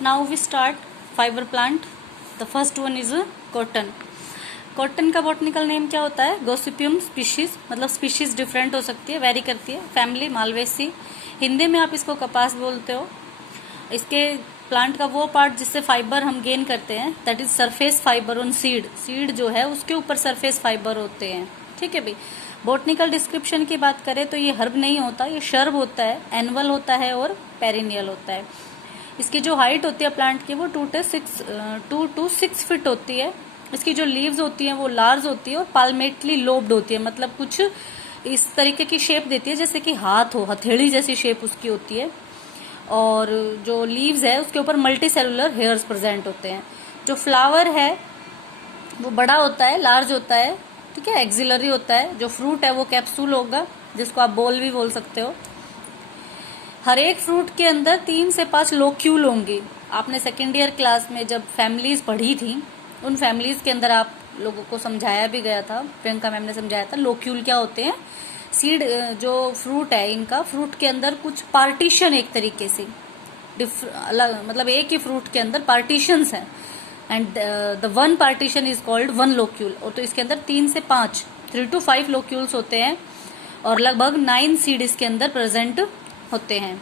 Now we start fiber plant. The first one is cotton. Cotton का botanical name क्या होता है? Gossypium species, मतलब स्पीशीज डिफरेंट हो सकती है, वेरी करती है। फैमिली मालवेसी, हिंदी में आप इसको कपास बोलते हो। इसके प्लांट का वो पार्ट जिससे फाइबर हम गेन करते हैं, that is surface fibre on seed. Seed जो है उसके ऊपर सरफेस फाइबर होते हैं, ठीक है भाई। बॉटनिकल डिस्क्रिप्शन की बात करें तो ये हर्ब नहीं होता, ये शर्ब होता है, एनुअल होता है और पेरिनियल होता है। इसकी जो हाइट होती है प्लांट की वो 2 to 6 फीट होती है। इसकी जो लीव्स होती हैं वो लार्ज होती है और पाल्मेटली लोब्ड होती है, मतलब कुछ इस तरीके की शेप देती है जैसे कि हाथ हो, हथेली जैसी शेप उसकी होती है। और जो लीव्स है उसके ऊपर मल्टी सेलुलर हेयर्स प्रेजेंट होते हैं। जो फ्लावर है वो बड़ा होता है, लार्ज होता है, ठीक है, एक्सिलरी होता है। जो फ्रूट है वो कैप्सूल होगा, जिसको आप बोल भी बोल सकते हो। हर एक फ्रूट के अंदर 3 से 5 लोक्यूल होंगे। आपने सेकेंड ईयर क्लास में जब फैमिलीज पढ़ी थी, उन फैमिलीज के अंदर आप लोगों को समझाया भी गया था, प्रियंका मैम ने समझाया था लोक्यूल क्या होते हैं। सीड जो फ्रूट है, इनका फ्रूट के अंदर कुछ पार्टीशन, एक तरीके से अलग, मतलब एक ही फ्रूट के अंदर पार्टीशंस हैं, and the one partition is called one locule. और तो इसके अंदर 3 to 5 लोक्यूल्स होते हैं और लगभग 9 सीड इसके अंदर प्रेजेंट होते हैं।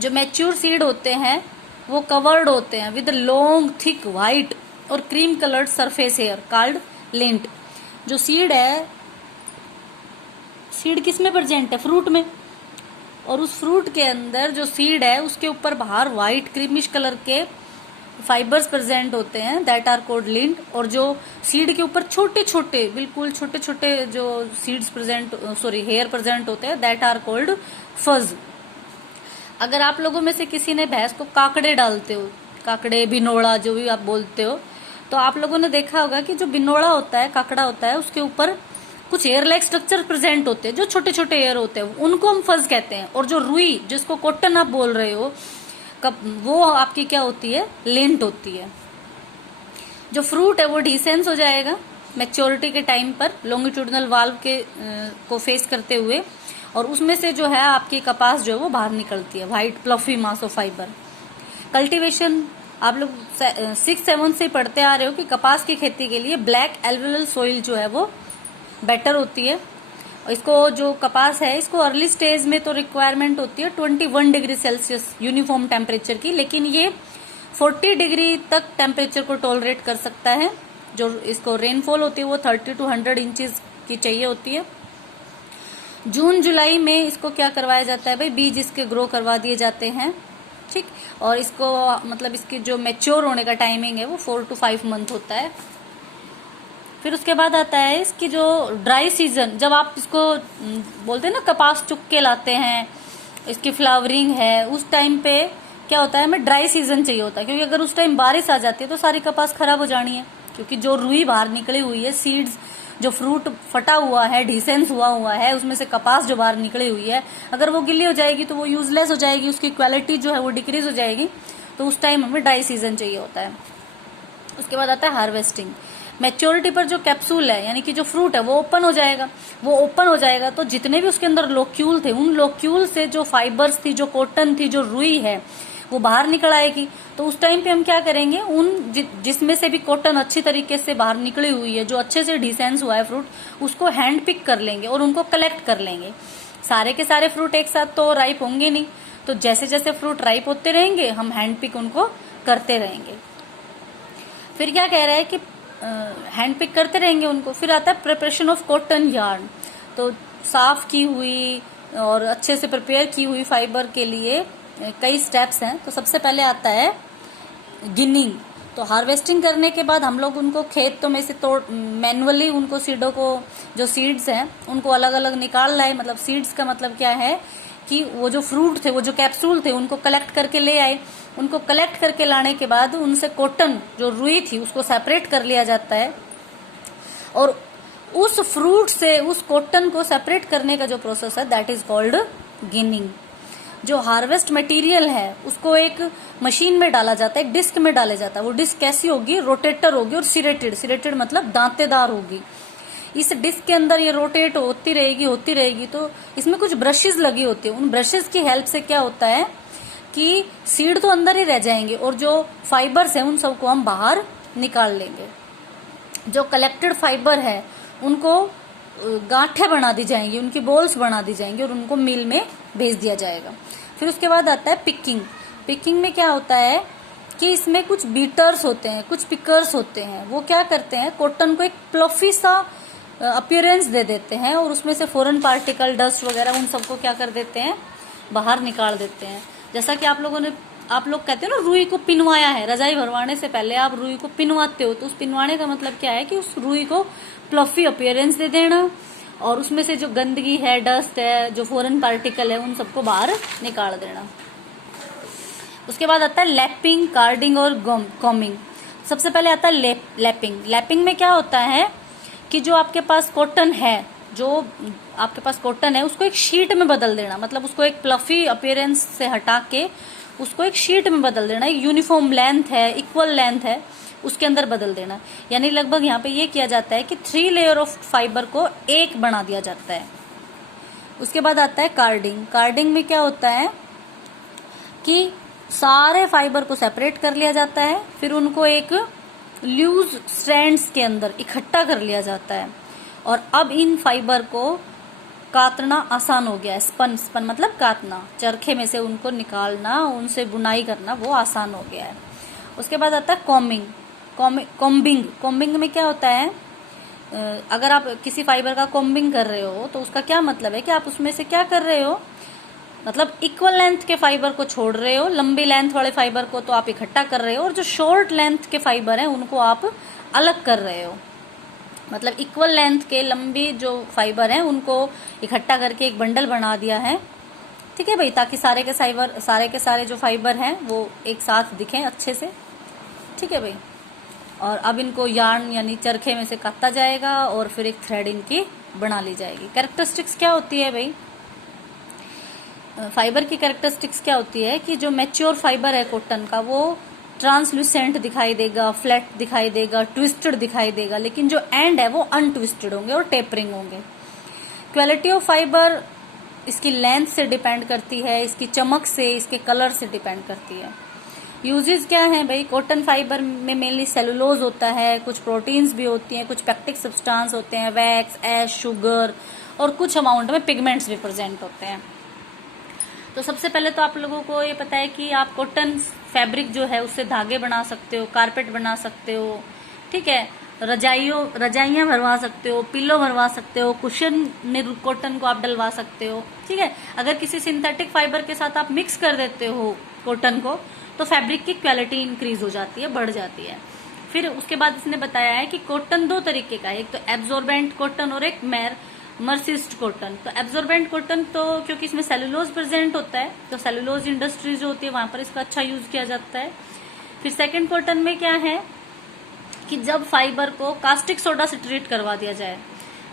जो मैच्योर सीड होते हैं वो कवर्ड होते हैं विद लॉन्ग थिक व्हाइट और cream coloured surface hair called lint. जो सीड है, सीड किस में प्रेजेंट है? फ्रूट में। और उस फ्रूट के अंदर जो सीड है उसके ऊपर बाहर व्हाइट क्रीमिश कलर के फाइबर्स प्रेजेंट होते हैं, दैट आर कॉल्ड लिंट। और जो सीड के ऊपर छोटे छोटे, बिल्कुल छोटे छोटे जो सीड्स प्रेजेंट, हेयर प्रेजेंट होते हैं, दैट आर कॉल्ड फज। अगर आप लोगों में से किसी ने भैंस को काकड़े डालते हो, काकड़े, बिनोड़ा, जो भी आप बोलते हो, तो आप लोगों ने देखा होगा कि जो बिनोड़ा होता है, काकड़ा होता है, उसके ऊपर कुछ एयर लाइक स्ट्रक्चर प्रेजेंट होते हैं, जो छोटे छोटे एयर होते हैं, उनको हम फज कहते हैं। और जो रुई, जिसको कॉटन आप बोल रहे हो, वो आपकी क्या होती है? लिंट होती है। जो फ्रूट है वो डिसेंस हो जाएगा मैच्योरिटी के टाइम पर, लॉन्गिट्यूडनल वाल्व के को फेस करते हुए, और उसमें से जो है आपकी कपास जो है वो बाहर निकलती है, white fluffy mass of fibre. Cultivation आप लोग 6-7 से पढ़ते आ रहे हो कि कपास की खेती के लिए ब्लैक एल्वेलल सॉइल जो है वो बेटर होती है। इसको जो कपास है, इसको अर्ली स्टेज में तो रिक्वायरमेंट होती है 21 डिग्री सेल्सियस यूनिफॉर्म टेम्परेचर की, लेकिन ये 40 डिग्री तक टेम्परेचर को टॉलरेट कर सकता है। जो इसको रेनफॉल होती है वो 30 to 100 इंचेस की चाहिए होती है। जून जुलाई में इसको क्या करवाया जाता है भाई? बीज इसके ग्रो करवा दिए जाते हैं, ठीक। और इसको मतलब इसकी जो मैच्योर होने का टाइमिंग है वो 4 to 5 मंथ होता है। फिर उसके बाद आता है इसकी जो ड्राई सीजन, जब आप इसको बोलते हैं ना कपास चुग के लाते हैं, इसकी फ्लावरिंग है, उस टाइम पे क्या होता है, हमें ड्राई सीजन चाहिए होता है, क्योंकि अगर उस टाइम बारिश आ जाती है तो सारी कपास खराब हो जानी है, क्योंकि जो रुई बाहर निकली हुई है, सीड्स, जो फ्रूट फटा हुआ है, डिसेंस हुआ है, उसमें से कपास जो बाहर निकली हुई है, अगर वो गिल्ली हो जाएगी तो वो यूजलेस हो जाएगी, उसकी क्वालिटी जो है वो डिक्रीज हो जाएगी। तो उस टाइम हमें ड्राई सीजन चाहिए होता है। उसके बाद आता है हार्वेस्टिंग। मैच्योरिटी पर जो कैप्सूल है, यानी कि जो फ्रूट है, वो ओपन हो जाएगा। वो ओपन हो जाएगा तो जितने भी उसके अंदर लोक्यूल थे, उन लोक्यूल से जो फाइबर्स थी, जो कॉटन थी, जो रुई है, वो बाहर निकल आएगी। तो उस टाइम पे हम क्या करेंगे, उन जिसमें से भी कॉटन अच्छी तरीके से बाहर निकली हुई है, जो अच्छे से डिसेंस हुआ है फ्रूट, उसको हैंड पिक कर लेंगे और उनको कलेक्ट कर लेंगे। सारे के सारे फ्रूट एक साथ तो राइप होंगे नहीं, तो जैसे जैसे फ्रूट राइप होते रहेंगे हम हैंड पिक उनको करते रहेंगे। फिर क्या कह रहा है कि हैंड पिक करते रहेंगे उनको। फिर आता है प्रिपरेशन ऑफ कॉटन यार्न। तो साफ की हुई और अच्छे से प्रिपेयर की हुई फाइबर के लिए कई स्टेप्स हैं। तो सबसे पहले आता है गिनिंग। तो हार्वेस्टिंग करने के बाद हम लोग उनको खेतों में से तोड़, मैनुअली उनको सीडों को, जो सीड्स हैं उनको अलग अलग निकाल लाए। मतलब सीड्स का मतलब क्या है कि वो जो फ्रूट थे, वो जो कैप्सूल थे, उनको कलेक्ट करके ले आए। उनको कलेक्ट करके लाने के बाद उनसे कॉटन, जो रुई थी, उसको सेपरेट कर लिया जाता है। और उस फ्रूट से उस कॉटन को सेपरेट करने का जो प्रोसेस है, दैट इज कॉल्ड गिनिंग। जो हार्वेस्ट मटेरियल है उसको एक मशीन में डाला जाता है, एक डिस्क में डाला जाता है। वो डिस्क कैसी होगी? रोटेटर होगी और सिरेटेड, सिरेटेड मतलब दांतेदार होगी। इस डिस्क के अंदर ये रोटेट होती रहेगी। तो इसमें कुछ ब्रशेस लगी होती है। उन ब्रशेस की हेल्प से क्या होता है कि सीड तो अंदर ही रह जाएंगे और जो फाइबर्स हैं उन सबको हम बाहर निकाल लेंगे। जो कलेक्टेड फाइबर है उनको गांठें बना दी जाएंगी, उनकी बॉल्स बना दी जाएंगी और उनको मिल में भेज दिया जाएगा। फिर उसके बाद आता है पिकिंग। पिकिंग में क्या होता है कि इसमें कुछ बीटर्स होते हैं, कुछ पिकर्स होते हैं। वो क्या करते हैं, कॉटन को एक प्लफी सा अपीयरेंस दे देते हैं और उसमें से फॉरेन पार्टिकल, डस्ट वगैरह उन सबको क्या कर देते हैं, बाहर निकाल देते हैं। जैसा कि आप लोग कहते हैं ना, रुई को पिनवाया है। रजाई भरवाने से पहले आप रुई को पिनवाते हो, तो उस पिनवाने का मतलब क्या है कि उस रुई को प्लफी अपीयरेंस दे देना और उसमें से जो गंदगी है, डस्ट है, जो फॉरेन पार्टिकल है, उन सबको बाहर निकाल देना। उसके बाद आता है लैपिंग, कार्डिंग और कॉमिंग। सबसे पहले आता है लैपिंग। लैपिंग में क्या होता है कि जो आपके पास कॉटन है, उसको एक शीट में बदल देना। मतलब उसको एक प्लफी अपीयरेंस से हटा के उसको एक शीट में बदल देना। एक यूनिफॉर्म लेंथ है, इक्वल लेंथ है, उसके अंदर बदल देना। यानी लगभग यहाँ पे ये किया जाता है कि 3 लेयर ऑफ फाइबर को एक बना दिया जाता है। उसके बाद आता है कार्डिंग। कार्डिंग में क्या होता है कि सारे फाइबर को सेपरेट कर लिया जाता है, फिर उनको एक लूज स्ट्रैंड्स के अंदर इकट्ठा कर लिया जाता है और अब इन फाइबर को काटना आसान हो गया है। स्पन मतलब काटना, चरखे में से उनको निकालना, उनसे बुनाई करना वो आसान हो गया है। उसके बाद आता है कॉम्बिंग में क्या होता है, अगर आप किसी फाइबर का कॉम्बिंग कर रहे हो तो उसका क्या मतलब है कि आप उसमें से क्या कर रहे हो, मतलब इक्वल लेंथ के फाइबर को छोड़ रहे हो, लंबी लेंथ वाले फाइबर को तो आप इकट्ठा कर रहे हो और जो शॉर्ट लेंथ के फाइबर हैं उनको आप अलग कर रहे हो। मतलब इक्वल लेंथ के लंबी जो फाइबर हैं उनको इकट्ठा करके एक बंडल बना दिया है, ठीक है भाई, ताकि सारे के सारे जो फाइबर हैं वो एक साथ दिखें अच्छे से, ठीक है भाई। और अब इनको यार्न यानी चरखे में से काटा जाएगा और फिर एक थ्रेड इनकी बना ली जाएगी। कैरेक्टरिस्टिक्स क्या होती है भाई, फाइबर की कैरेक्टरिस्टिक्स क्या होती है कि जो मैच्योर फाइबर है कॉटन का वो ट्रांसलूसेंट दिखाई देगा, फ्लैट दिखाई देगा, ट्विस्टेड दिखाई देगा, लेकिन जो एंड है वो अनट्विस्टेड होंगे और टेपरिंग होंगे। क्वालिटी ऑफ फाइबर इसकी लेंथ से डिपेंड करती है, इसकी चमक से, इसके कलर से डिपेंड करती है। यूजेस क्या है भाई, कॉटन फाइबर में मेनली सेलुलोज होता है, कुछ प्रोटीन्स भी होती हैं, कुछ पेक्टिक सब्सटेंस होते हैं, वैक्स, ऐश, शुगर और कुछ अमाउंट में पिगमेंट्स भी प्रेजेंट होते हैं। तो सबसे पहले तो आप लोगों को ये पता है कि आप कॉटन फैब्रिक जो है उससे धागे बना सकते हो, कारपेट बना सकते हो, ठीक है, रजाइयाँ भरवा सकते हो, पिल्लो भरवा सकते हो, कुशन में कॉटन को आप डलवा सकते हो, ठीक है। अगर किसी सिंथेटिक फाइबर के साथ आप मिक्स कर देते हो कॉटन को तो फैब्रिक की क्वालिटी इंक्रीज हो जाती है, बढ़ जाती है। फिर उसके बाद इसने बताया है कि कॉटन 2 तरीके का है, एक तो एब्जॉर्बेंट कॉटन और एक मर्सिस्ट कॉटन। तो एब्जॉर्बेंट कॉटन तो क्योंकि इसमें सेलुलोज प्रेजेंट होता है तो सेलुलोज इंडस्ट्री जो होती है वहां पर इसका अच्छा यूज किया जाता है। फिर सेकंड कॉटन में क्या है कि जब फाइबर को कास्टिक सोडा से ट्रीट करवा दिया जाए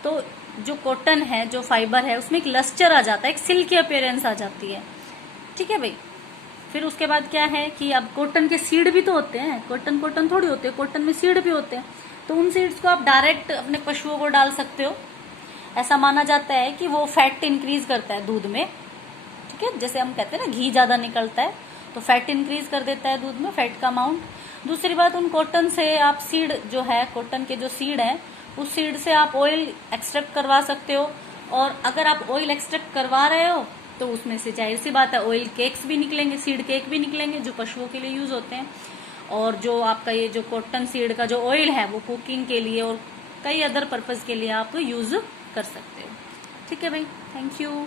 तो जो कॉटन है, जो फाइबर है, उसमें एक लस्टर आ जाता है, एक सिल्की अपीयरेंस आ जाती है, ठीक है भाई। फिर उसके बाद क्या है कि अब कॉटन के सीड भी तो होते हैं, कॉटन थोड़ी होते हैं, कॉटन में सीड भी होते हैं, तो उन सीड्स को आप डायरेक्ट अपने पशुओं को डाल सकते हो। ऐसा माना जाता है कि वो फैट इंक्रीज करता है दूध में, ठीक है, जैसे हम कहते हैं ना घी ज्यादा निकलता है तो फैट इंक्रीज कर देता है दूध में, फैट का अमाउंट। दूसरी बात, उन कॉटन से आप सीड जो है, कॉटन के जो सीड है, उस सीड से आप ऑयल एक्सट्रैक्ट करवा सकते हो। और अगर आप ऑयल एक्सट्रैक्ट करवा रहे हो तो उसमें से जाहिर सी बात है ऑयल केक्स भी निकलेंगे, सीड केक भी निकलेंगे जो पशुओं के लिए यूज होते हैं। और जो आपका ये जो कॉटन सीड का जो ऑयल है वो कुकिंग के लिए और कई अदर पर्पज के लिए आप यूज कर सकते हो, ठीक है भाई। Thank you.